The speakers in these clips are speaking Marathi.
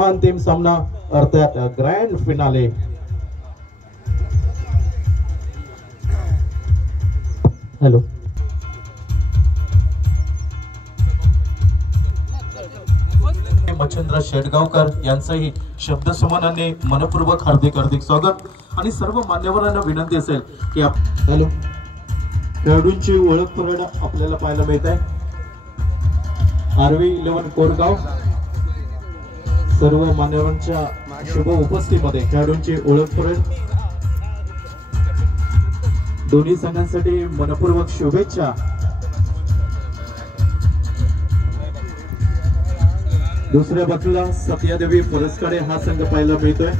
अंतिम सामना अर्थात ग्रँड फिनाले। हॅलो मच्छिंद्र शेटगावकर यांचंही शब्दसुमनाने मनपूर्वक हार्दिक हार्दिक स्वागत आणि सर्व मान्यवरांना विनंती असेल की हॅलो खेळाडूंची ओळख परेड आपल्याला पाहायला मिळत आहे। आरवी 11 कोरगाव सर्व मान्यवरांच्या शुभ उपस्थितीमध्ये खेळाडूंची ओळख परेड। दोन्ही संघांसाठी मनपूर्वक शुभेच्छा। दुसऱ्या बाजूला सत्यादेवी परसकडे हा संघ पाहायला मिळतोय।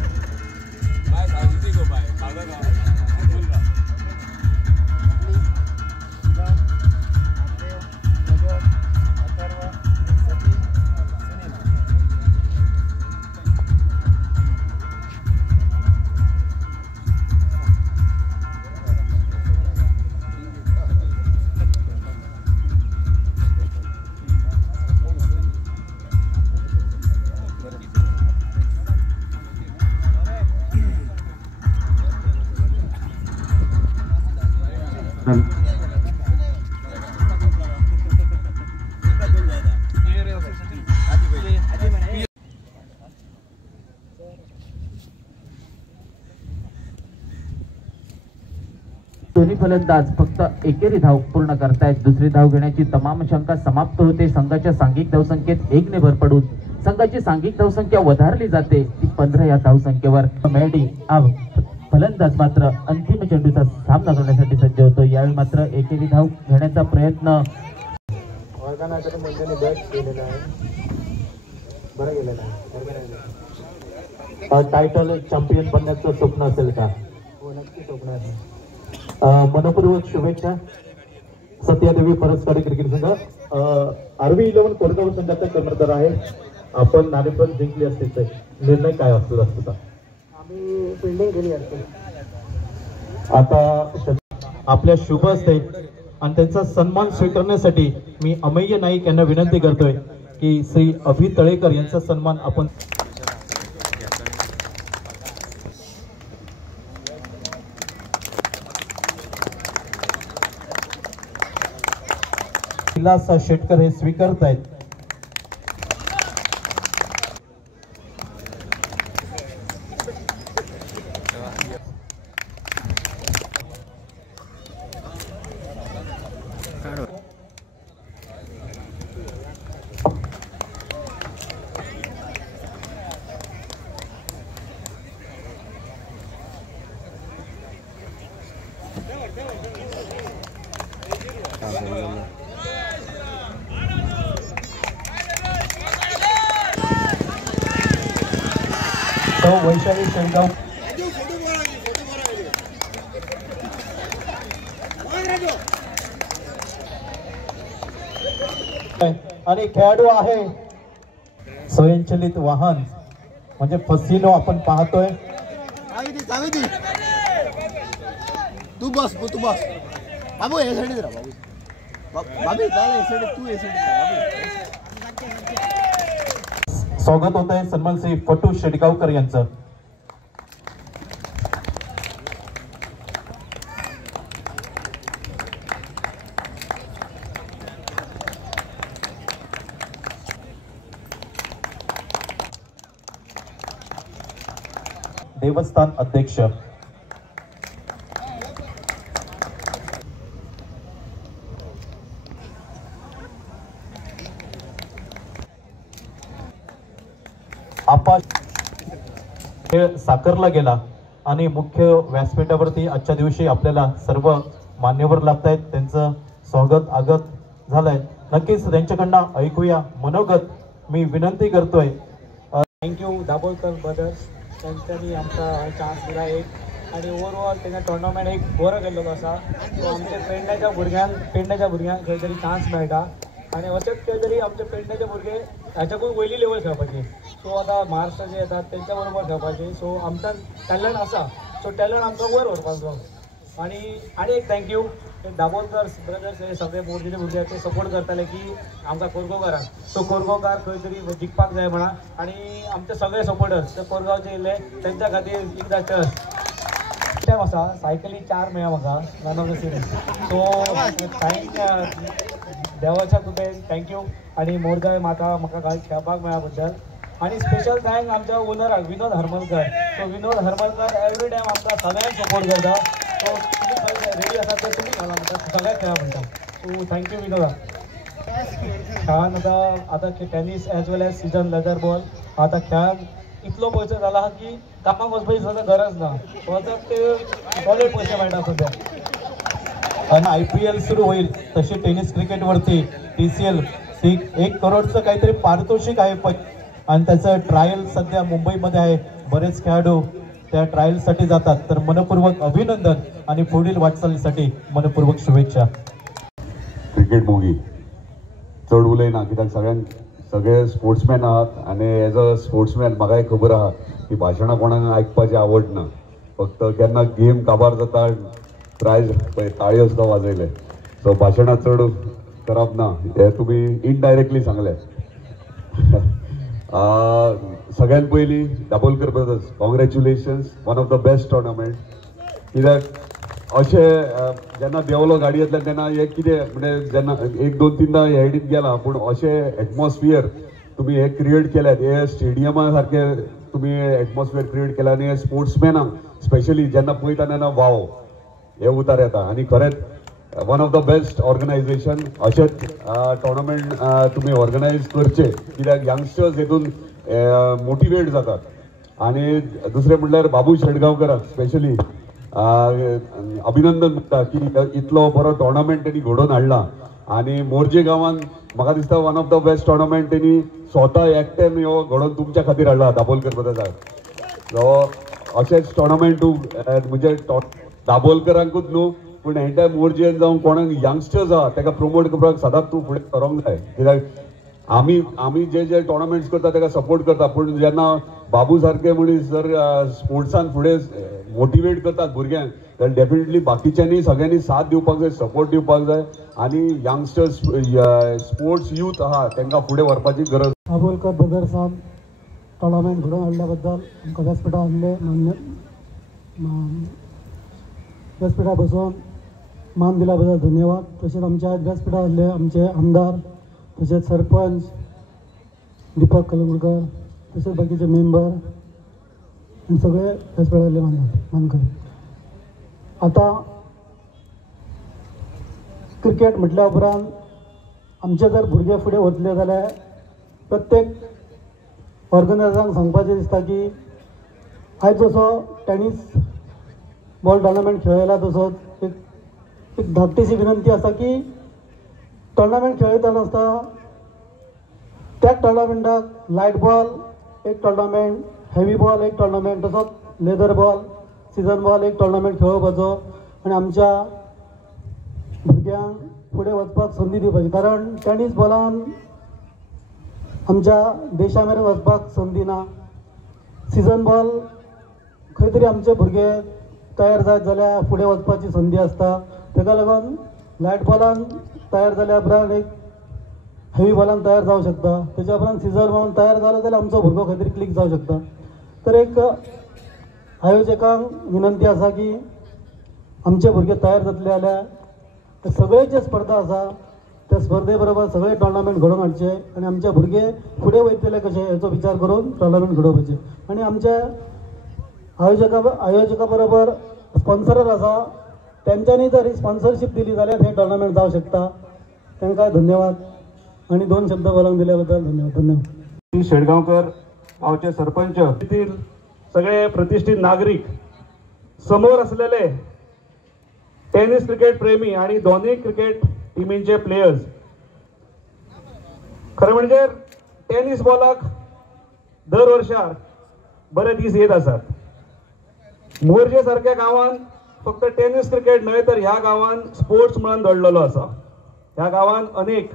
दोन्ही फलंदाज फक्त एकेरी धाव पूर्ण करतायत। दुसरी धाव घेण्याची तमाम शंका समाप्त होते। संघाच्या सांघिक धावसंख्येत 1 ने भर पडून संघाची सांघिक धावसंख्या वधारली जाते ती 15 या धावसंख्येवर। मेडी अब फलंदाज मात्र अंतिम चेंडूचा सामना करण्यासाठी सज्ज होतो। यावेळी मात्र एकेरी धाव घेण्याचा प्रयत्न टायटल चॅम्पियन बनण्याचं स्वप्न असेल का? नक्की स्वप्न आहे। मनपूर्वक शुभेच्छा। सत्यादेवी परसकडे क्रिकेट संघ आरवी 11 कोरगाव संघाचा कर्णधार आहे। आपण नाणेफेक जिंकली असते तर निर्णय काय असतो असतो? आम्ही फिल्डिंग केली असते। आता आपल्या शुभ असते आणि त्यांचा सन्मान स्वीकारण्यासाठी मी अमेय नाईक यांना विनंती करतोय की श्री अभि तळेकर यांचा सन्मान आपण विलास शेटकर हे स्वीकारत आहेत। तो वैशाली शेंगाव आणि खेळाडू आहे स्वयंचलित वाहन म्हणजे फसिनो आपण पाहतोय। तू बस बाबू या साईडला राहा बाबू या साईडला तू या साईडला स्वागत होत आहे सन्मान श्री फटू शेटगावकर यांचं। देवस्थान अध्यक्ष खेळ साकारला गेला आणि मुख्य व्यासपीठावरती आजच्या दिवशी आपल्याला सर्व मान्यवर लाभत आहेत। त्यांचं स्वागत आगत झालंय। नक्कीच त्यांच्याकडनं ऐकूया मनोगत मी विनंती करतोय। थँक्यू दाभोळकर ब्रदर्स त्यांनी आमचा चान्स दिला एक आणि ओव्हरऑल त्यांना टुर्नामेंट एक बरं केल्लो असा। सो आमच्या पेडण्याच्या भुरग्यांक खंय तरी चान्स मेळटा आणि अशेंच खंय तरी आमचे पेडण्याचे भुरगे ह्याच्याकून वयली लेवल खेळपाची। सो आता महाराष्ट्र जे येतात त्यांच्या बरोबर खेळपाचे। सो आमचा टॅलंट असा सो टॅलंट आमकां वयर व्हरपाचो। आणि एक थँक्यू दाबोलकर ब्रदर्स हे सगळे मोर्जीचे भुरगे ते सपोर्ट करताले की आमकां कोरगांवकारांक सो कोरगांवकार खंय तरी जिखपाक जाय म्हणा आणि आमचे सगळे सपोर्टर्स ते कोरगांवचे येयले तेंच्या खातीर एकदां टायम आसा सायकली 4 मेळ्ळा म्हाका run of the series so देवाच्या कृपेन थँक्यू आणि मोरगांव म्हाका खेळपाक मेळ्ळा बद्दल आणि स्पेशल थँक आमच्या ओनराक विनोद हरमलकर सो विनोद हरमलकर एवरी टायम आमकां सगळ्यांक सपोर्ट करता सो तुम्ही रेडी आसात तर तुम्ही घाला म्हणटा सगळ्याक खेळा म्हणटा सो थँक्यू विनोदा खेळान आतां टेनीस एज वेल एज सीजन लेदर बॉल आतां खेळाक इतलो पयसो जाला की कामाक वचपाची सुद्दां गरज ना वचप ते सॉलिड पयशे मेळटा सध्या आणि IPL सुरू होईल तशी टेनिस क्रिकेटवरती TCL 1 करोडचं काहीतरी पारितोषिक आहे आणि त्याचं ट्रायल सध्या मुंबईमध्ये आहे. बरेच खेळाडू त्या ट्रायलसाठी जातात तर मनपूर्वक अभिनंदन आणि पुढील वाटचालीसाठी मनपूर्वक शुभेच्छा. क्रिकेट मोगी चढ उलयना कित्याक सगळे स्पोर्ट्समॅन आहात आणि एज अ स्पोर्ट्समॅन म्हाकाय खबर आहा की भाशणां कोणाक आयकपाची आवड ना. फक्त केन्ना गेम काबार जाता प्रायज पळय ताळयो सुद्दां वाजयले सो भाशणां चड करप ना हे तुमी इनडायरेक्टली सांगले. सगळ्यात पयलीं Dabolkar brothers congratulations one of the best tournament कित्याक अशें जेन्ना देंवलो गाडयेंतल्यान तेन्ना हे कितें म्हणजे जेन्ना 1-2-3 हे आयडीन गेला पूण अशें एटमॉस्फियर तुमी हे क्रिएट केल्यात हे स्टेडियमा सारके तुमी एटमॉस्फियर क्रिएट केला आनी हे स्पोर्ट्समॅनांक स्पेशली जेन्ना पळयता तेन्ना वाव हे उतार येता आनी खरेंच one of the best organization अशेंच टोर्नामेंट तुमी ऑर्गनायज करचे कित्याक यंगस्टर्स हेतून मोटिवेट जातात. आनी दुसरें म्हणल्यार बाबू शेटगांवकराक स्पेशली अभिनंदन म्हणटा की इतलो बरो टोर्नामेंट तेणी घडोवन हाडला आनी मोरजे गांवांत म्हाका दिसता one of the best tournament तेणी स्वता एकट्यान ह्यो घडोवन तुमच्या खातीर हाडला दाबोलकर ब्रदर्साक. सो अशेंच टोर्नामेंट तूं म्हणजे दाबोलकरांकूच न्हू पूण हेंट्या मोरजेन जावं कोणाक यंगस्टर्स आहा ताका प्रमोट करपाक सदांच तूं फुडें सरोंक जाय कित्याक आमी जे टोर्नामेंट्स करता ताका सपोर्ट करता पूण जेन्ना बाबू सारके मनीस जर स्पोर्ट्सान फुडें मोटिवेट करतात भुरग्यांक तर डेफिनेटली बाकीच्यांनी सगळ्यांनी साथ दिवपाक जाय सपोर्ट दिवपाक जाय आनी यंगस्टर्स स्पोर्ट्स यूथ आहा तांकां फुडें व्हरपाची गरज. दाबोलकर ब्रदर्सान टोर्नामेंट घडोवन हाडल्या बद्दल आमकां व्यासपीठा आहले व्यासपीठा बसून मान दिल्या बद्दल धन्यवाद. तसेच आमच्या आज व्यासपीठा आहले आमचे आमदार तसेच सरपंच दीपक कलमकर तसेच बाकीचे मेंबर आणि सगळे व्यासपीठाले मानकर. आता क्रिकेट म्हटल्या उपरांत आमचे जर भुरगे फुडें वतले जाल्यार प्रत्येक ऑर्गनायझरांक सांगपाचें दिसता की आयज जसो टेनीस बॉल टोर्नामेंट खेळयला तसोच एक धाकटीशी विनंती आसा की टोर्नामेंट खेळयता नासता त्या टोर्नामेंटाक लायट बॉल एक टोर्नामेंट हेवी बॉल एक टोर्नामेंट तसोच लेदर बॉल सीजन बॉल एक टोर्नामेंट खेळोवपाचो आनी आमच्या भुरग्यांक फुडें वचपाक संदी दिवपाची कारण टेनीस बॉलान आमच्या देशा मेरेन वचपाक संदी ना. सीजन बॉल खंय तरी आमचे भुरगे तयार जायत जाल्यार फुडें वचपाची संदी आसता. ताका लागून लायट बॉलान तयार जाल्या उपरांत एक हेवी बॉलान तयार जावं शकता तेच्या उपरांत सीजन बॉल तयार जालो जाल्यार आमचो भुरगो खंय तरी क्लिक जावं शकता. तर एक आयोजकांक विनंती आसा की आमचे भुरगे तयार जातले जाल्यार सगळे जे स्पर्धा आसा त्या स्पर्धे बरोबर सगळे टोर्नामेंट घडोवन हाडचे आनी आमचे भुरगे फुडें वयतले कशे हेचो विचार करून टोर्नामेंट घडोवपाचे. आनी आमचे आयोजका बरोबर स्पॉन्सर आसा तेंच्यांनी जर स्पॉन्सरशीप दिली जाल्यार हे टोर्नामेंट जावं शकता. तांकां धन्यवाद आणि 2 शब्द बोलावंक दिल्या बद्दल धन्यवाद. शेटगांवकर गांवचे सरपंच सगळे प्रतिष्ठित नागरिक समोर असलेले टेनिस क्रिकेट प्रेमी आणि दोन्ही क्रिकेट टिमींचे प्लेयर्स खरें म्हणजे टेनिस बॉलाक दर वर्षाक बरे दीस येत आसात. मोरजे सारख्या गांवांत फक्त टेनिस क्रिकेट न्हय तर ह्या गांवांत स्पोर्ट्स म्हणून दडलेलो आसा. ह्या गांवांत अनेक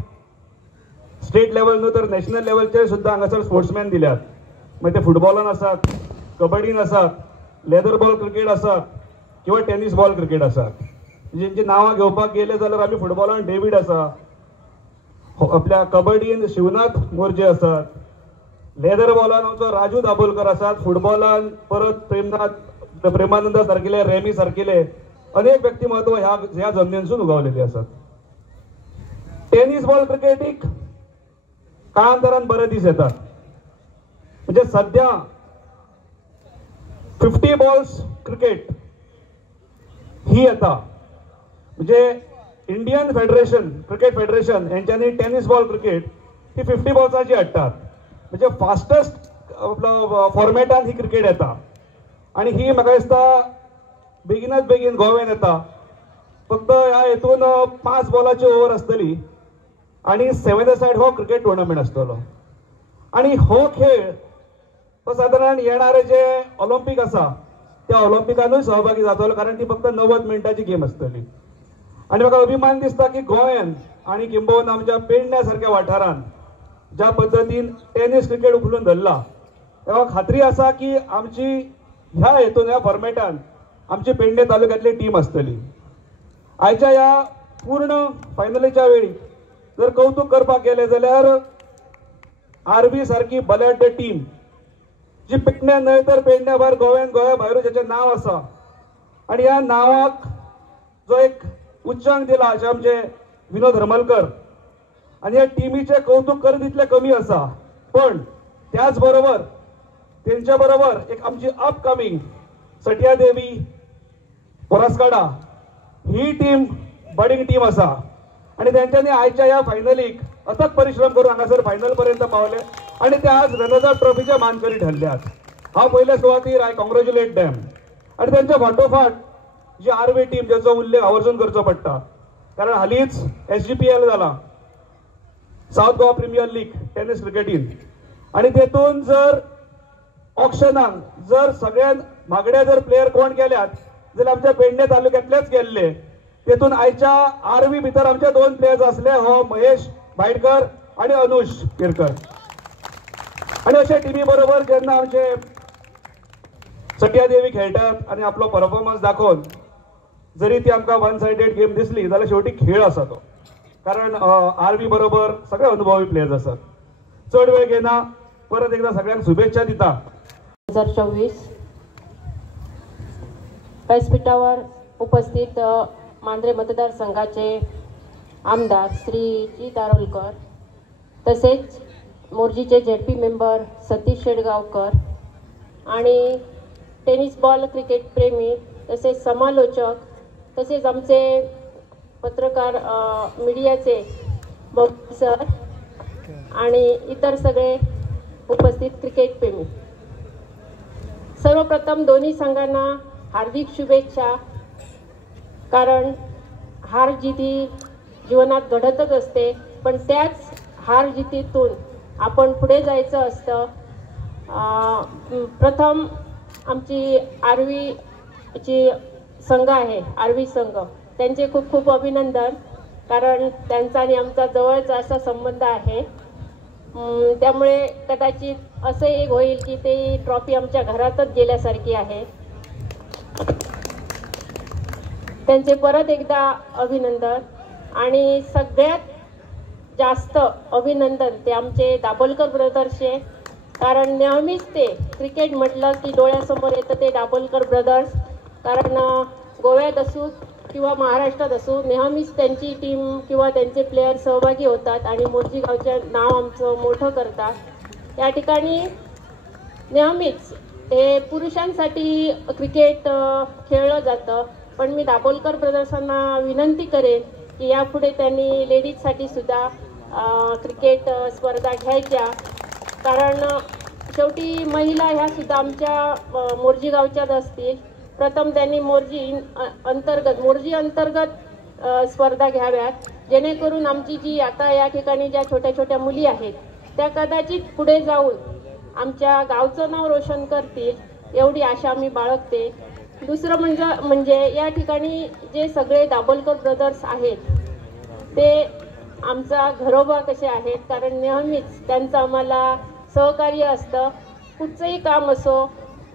स्टेट लेवल न्हू तर नॅशनल लेवलचे सुद्दां हांगासर स्पोर्ट्समॅन दिल्यात. मागीर ते फुटबॉलान आसात, कबड्डीन आसात, लेदर बॉल क्रिकेट आसात किंवा टेनिस बॉल क्रिकेट आसा. जेंची नांवां घेवपाक गेले जाल्यार आमी फुटबॉलान डेव्हिड आसा, आपल्या कबड्डीन शिवनाथ मोर्जे आसात, लेदर बॉलान आमचो राजू दाबोलकर आसात, फुटबॉलान परत प्रेमानंद सारकिले, रेमी सारकिले अनेक व्यक्तिमत्व ह्या जमनींसून उगवलेली आसात. टेनिस बॉल क्रिकेटीक काळांतरान बरे दीस येतात. म्हणजे सध्या 50 बॉल्स क्रिकेट ही येता. म्हणजे इंडियन फेडरेशन, क्रिकेट फेडरेशन यांच्यानी टेनिस बॉल क्रिकेट ही 50 बॉल्साची हाडटात. म्हणजे फास्टस्ट फॉर्मेटान ही क्रिकेट येता. आणि ही म्हाका दिसता बेगीनाच बेगीन गोव्यान येता. फक्त ह्या हेतून 5 बॉलाची ओव्हर आसतली आणि 7 साइड हो क्रिकेट टुर्नामेंट आसतलो. आणि हो खेळ तो साधारण येणारे जे ऑलिंपिक आसा त्या ऑलिंपिकानूय सहभागी जातलो, कारण ती फक्त 90 मिनटाची गेम आसतली. आणि म्हाका अभिमान दिसता की गोंयान आणि किंबहुना आमच्या पेडण्या सारख्या वाठारान ज्या पद्दतीन टेनिस क्रिकेट उखलून धरला, तेव्हा खात्री आसा की आमची ह्या हेतून ह्या फॉर्मेटान आमची पेडणे तालुक्यातली टीम आसतली. आयच्या ह्या पूर्ण फायनलीच्या वेळी जर कौतुक करपाक गेले जाल्यार आरबी सारखी बलाढ्य टीम जी पेडण्या न्हय तर पेडण्या भायर गोव्या भायरूच जाचें नांव आसा. आणि ह्या नांवाक जो एक उच्चांक दिला अशें आमचे विनोद हरमलकर. आणि ह्या टीमीचे कौतुक कर तितले कमी आसा. पण त्याच बरोबर तेंच्या बरोबर एक आमची अपकमिंग सटिया देवी, पोरासकाडा ही टीम बडिंग टीम आसा. आणि त्यांच्यानी आयच्या ह्या फायनलीक अथक परिश्रम करून हांगासर फायनल पर्यंत पावले आणि ते आज रणजी ट्रॉफीचे मानकरी ठरल्यात. हांव पयल्या सुवातीर आय कॉंग्रॅच्युलेट देम. आणि त्यांच्या फाटोफाट जी आरबी टीम ज्याचो उल्लेख आवर्जून करचो पडटा, कारण हालींच SGPL जाला, south Goa premier league tennis क्रिकेटीन. आणि तेतून जर ऑक्शनान जर सगळ्यात महागडे जर प्लेयर कोण गेल्यात जाल्यार आमच्या पेडणे तालुक्यातलेच गेल्ले. तेतून आयच्या आरबी भितर आमचे 2 प्लेयर्स असले, हो महेश भायडकर आणि अनुष केरकर. आणि अशा टीमी बरोबर जेन्ना आमचे सटिया देवी खेळटात आणि आपलो परफॉर्मन्स दाखोवन जरी ती आमकां 1 साइडेड गेम दिसली जाल्यार शेवटी खेळ आसा तो, कारण आरबी बरोबर सगळे अनुभवी प्लेयर्स आसात. चड वेळ घेना, परत एकदा सगळ्यांक शुभेच्छा दिता. 2024 व्यासपीठावर उपस्थित मांद्रे मतदारसंघाचे आमदार श्री जी दारोलकर, तसेच मोर्जीचे ZP मेंबर सतीश शेडगावकर आणि टेनिस बॉल क्रिकेट प्रेमी, तसेच समालोचक, तसेच आमचे पत्रकार मीडियाचे सर आणि इतर सगळे उपस्थित क्रिकेट प्रेमी, सर्वप्रथम दोन्ही संघांना हार्दिक शुभेच्छा. कारण हार जिती जीवनात घडतच असते, पण त्याच हार जितीतून आपण पुढे जायचं असतं. प्रथम आमची आरवीची संघ आहे, आरवी संघ, त्यांचे खूप खूप अभिनंदन, कारण त्यांचा आणि आमचा जवळचा असा संबंध आहे. त्यामुळे कदाचित असं एक होईल की ते ट्रॉफी आमच्या घरातच गेल्यासारखी आहे. त्यांचे परत एकदा अभिनंदन. आणि सगळ्यात जास्त अभिनंदन ते आमचे दाभोलकर ब्रदर्सचे, कारण नेहमीच ते क्रिकेट म्हटलं की डोळ्यासमोर येतं ते दाभोलकर ब्रदर्स. कारण गोव्यात असू किंवा महाराष्ट्रात असू नेहमीच त्यांची टीम किंवा त्यांचे प्लेयर सहभागी होतात आणि मोर्जी गावचे नाव आमचं मोठं करतात. या ठिकाणी नेहमीच हे पुरुषांसाठी क्रिकेट खेळलं जातं, पण मी दाभोलकर ब्रदर्सांना विनंती करेन की यापुढे त्यांनी लेडीजसाठी सुद्धा क्रिकेट स्पर्धा घ्यायच्या. कारण शेवटी महिला ह्या सुद्धा आमच्या मोर्जी गावच्याच असतील. प्रथम त्यांनी मोर्जी अंतर्गत स्पर्धा घ्याव्यात, जेणेकरून आमची जी आता या ठिकाणी ज्या छोट्या छोट्या मुली आहेत त्या कदाचित पुढे जाऊन आमच्या गावचं नाव रोशन करतील, एवढी आशा मी बाळगते. दुसरं म्हणजे या ठिकाणी जे सगळे दाभोलकर ब्रदर्स आहेत ते आमचा घरोबा कसे आहेत, कारण नेहमीच त्यांचं आम्हाला सहकार्य असतं. कुठचंही काम असो,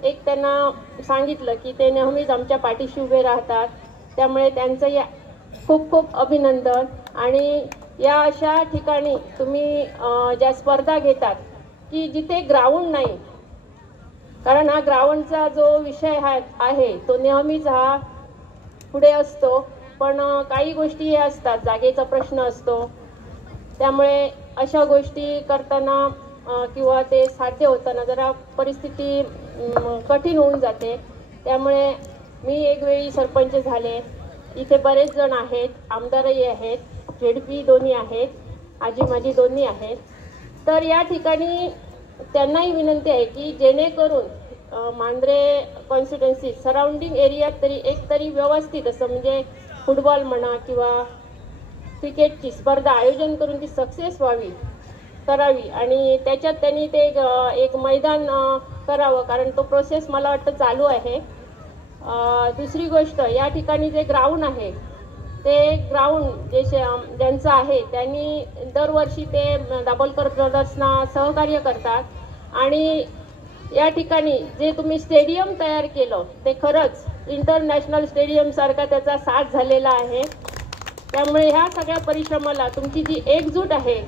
एक त्यांना सांगितलं की ते नेहमीच आमच्या पाठीशी उभे राहतात. त्यामुळे त्यांचं या खूप खूप अभिनंदन. आणि या अशा ठिकाणी तुम्ही ज्या स्पर्धा घेतात की जिथे ग्राउंड नाही, कारण हा ग्राउंडचा जो विषय आहे तो नेहमीच हा पुढे असतो, पण काही गोष्टी हे असतात, जागेचा प्रश्न असतो. त्यामुळे अशा गोष्टी करताना किंवा ते साध्य होताना जरा परिस्थिती कठीण होऊन जाते. त्यामुळे मी एक वेळी सरपंच झाले. इथे बरेच जण आहेत, आमदारही आहेत, झेडपी दोन्ही आहेत, आजी माझी दोन्ही आहेत. तर या ठिकाणी त्यांनाही विनंती आहे की जेणेकरून मांजरे कॉन्स्टिट्युन्सी सराउंडिंग एरियात तरी व्यवस्थित असं म्हणजे फुटबॉल म्हणा किंवा क्रिकेटची स्पर्धा आयोजन करून ती सक्सेस करावी आणि त्याच्यात त्यांनी ते एक मैदान करावं, कारण तो प्रोसेस मला वाटतं चालू आहे. दुसरी गोष्ट, या ठिकाणी जे ग्राउंड आहे ते ग्राउंड ज्यांचं आहे त्यांनी दरवर्षी ते दाभोलकर ब्रदर्सना सहकार्य करतात. आणि या ठिकाणी जे तुम्ही स्टेडियम तयार केलं ते खरंच इंटरनॅशनल स्टेडियमसारखा त्याचा साथ झालेला आहे. त्यामुळे ह्या सगळ्या परिश्रमाला तुमची जी एकजूट आहे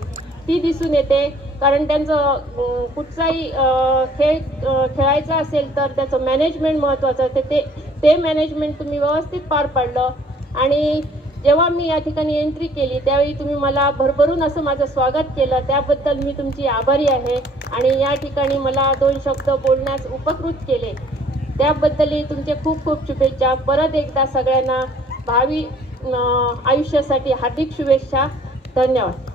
ती दिसून येते. कारण त्यांचं कुठचाही खेळ खेळायचा असेल तर त्याचं मॅनेजमेंट महत्त्वाचं आहे. ते मॅनेजमेंट तुम्ही व्यवस्थित पार पाडलं. आणि जेव्हा मी या ठिकाणी एंट्री केली त्यावेळी तुम्ही मला भरभरून असं माझं स्वागत केलं, त्याबद्दल मी तुमची आभारी आहे. आणि या ठिकाणी मला 2 शब्द बोलण्यास उपकृत केले त्याबद्दलही तुमचे खूप खूप शुभेच्छा. परत एकदा सगळ्यांना भावी आयुष्यासाठी हार्दिक शुभेच्छा. धन्यवाद.